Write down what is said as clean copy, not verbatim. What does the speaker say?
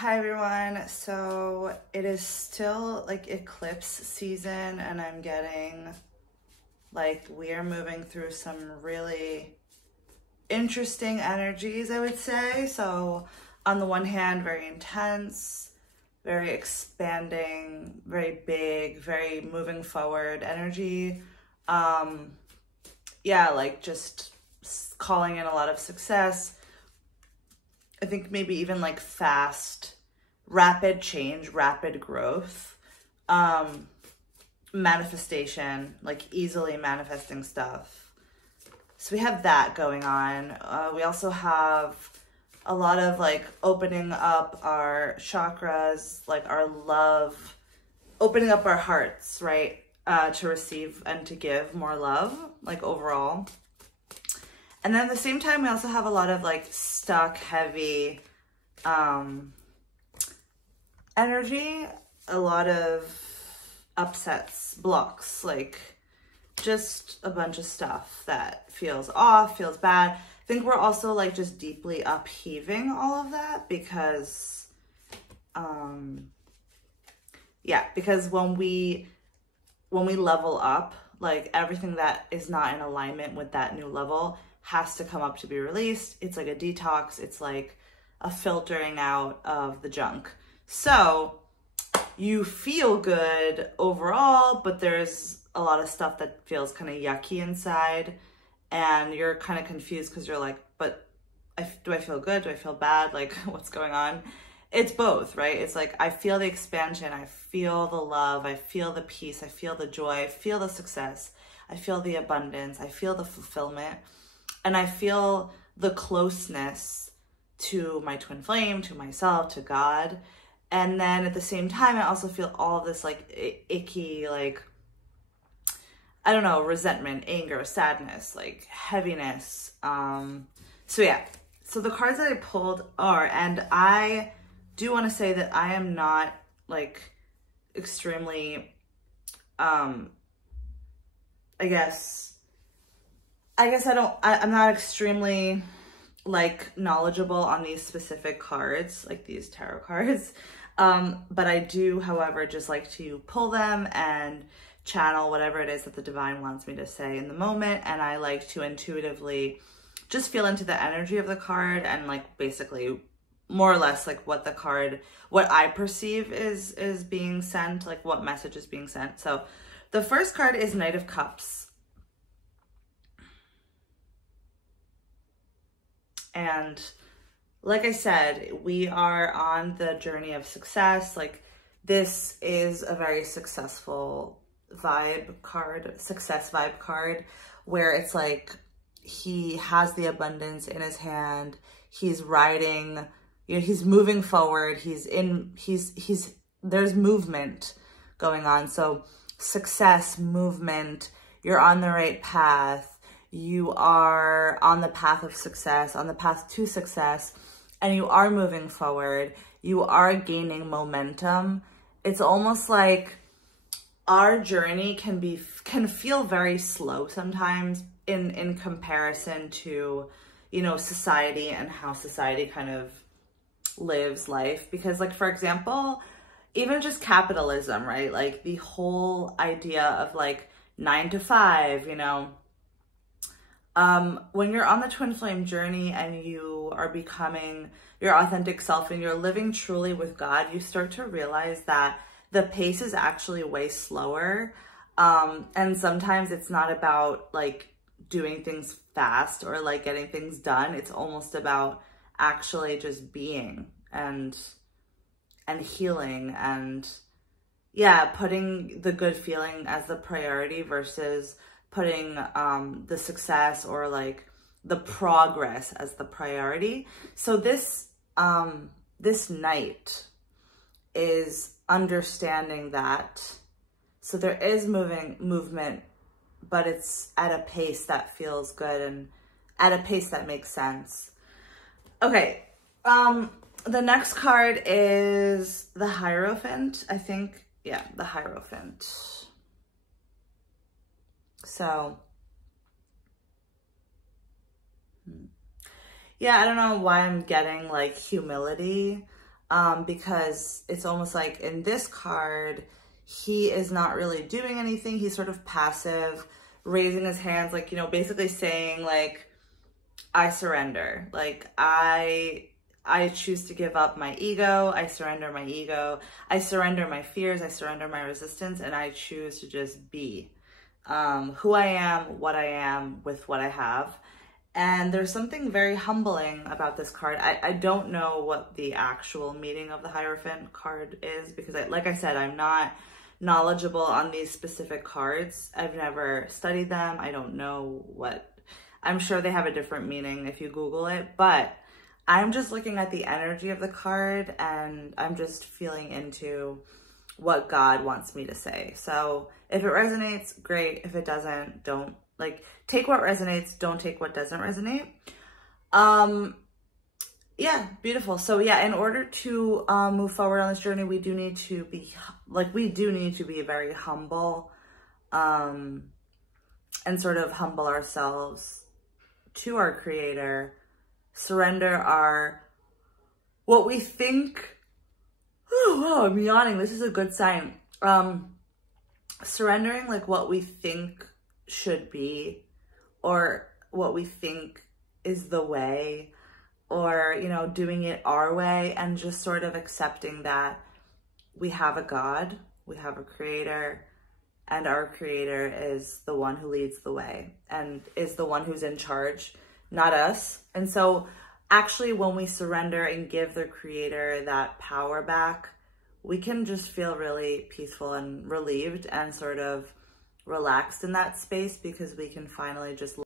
Hi everyone. So it is still like eclipse season and I'm getting like we're moving through some really interesting energies, I would say. So on the one hand, very intense, very expanding, very big, very moving forward energy. Yeah, like just calling in a lot of success. I think maybe even like fast, rapid change, rapid growth, manifestation, like easily manifesting stuff. So we have that going on. We also have a lot of like opening up our chakras, like our love, opening up our hearts, right? To receive and to give more love, like overall. And then at the same time, we also have a lot of like stuck, heavy energy, a lot of upsets, blocks, like just a bunch of stuff that feels off, feels bad. I think we're also like just deeply upheaving all of that because, yeah, because when we level up, like everything that is not in alignment with that new level has to come up to be released. It's like a detox. It's like a filtering out of the junk. So you feel good overall, but there's a lot of stuff that feels kind of yucky inside and you're kind of confused because you're like, but do I feel good? Do I feel bad? Like what's going on? It's both, right? It's like, I feel the expansion. I feel the love. I feel the peace. I feel the joy. I feel the success. I feel the abundance. I feel the fulfillment. And I feel the closeness to my twin flame, to myself, to God. And then at the same time, I also feel all of this like icky, like, I don't know, resentment, anger, sadness, like heaviness. So yeah, so the cards that I pulled are, and I do want to say that I am not like extremely, I'm not extremely like knowledgeable on these specific cards, like these tarot cards. But I do, however, just like to pull them and channel whatever it is that the divine wants me to say in the moment. And I like to intuitively just feel into the energy of the card and like basically more or less like what I perceive is being sent, like what message is being sent. So the first card is Knight of Cups. And like I said, we are on the journey of success. Like this is a very successful vibe card, success vibe card, where it's like he has the abundance in his hand. He's riding, you know, he's moving forward. There's movement going on. So success, movement, you're on the right path. You are on the path of success, on the path to success, and you are moving forward. You are gaining momentum. It's almost like our journey can feel very slow sometimes in comparison to, you know, society and how society kind of lives life. Because like, for example, even just capitalism, right? Like the whole idea of like 9 to 5, you know, when you're on the twin flame journey and you are becoming your authentic self and you're living truly with God, you start to realize that the pace is actually way slower. And sometimes it's not about like doing things fast or like getting things done. It's almost about actually just being and healing and yeah, putting the good feeling as the priority versus putting the success or like the progress as the priority. So this night is understanding that. So there is movement, but it's at a pace that feels good and at a pace that makes sense. Okay, the next card is the Hierophant, I think. Yeah, the Hierophant. So, yeah, I don't know why I'm getting like humility. because it's almost like in this card, he is not really doing anything. He's sort of passive, raising his hands, like, you know, basically saying like, I surrender. Like, I choose to give up my ego. I surrender my ego. I surrender my fears. I surrender my resistance, and I choose to just be who I am with what I have. And there's something very humbling about this card. I don't know what the actual meaning of the Hierophant card is, because like I said, I'm not knowledgeable on these specific cards. I've never studied them. I don't know what, I'm sure they have a different meaning if you Google it, but I'm just looking at the energy of the card and I'm just feeling into what God wants me to say. So if it resonates, great. If it doesn't, don't. Like, take what resonates, don't take what doesn't resonate. Yeah, beautiful. So yeah, in order to move forward on this journey, we do need to be very humble, and sort of humble ourselves to our Creator, surrender what we think. Oh, wow, I'm yawning. This is a good sign. Surrendering like what we think should be, or what we think is the way, or, you know, doing it our way, and just sort of accepting that we have a God, we have a Creator, and our Creator is the one who leads the way and is the one who's in charge, not us. And so actually when we surrender and give the Creator that power back, we can just feel really peaceful and relieved and sort of relaxed in that space, because we can finally just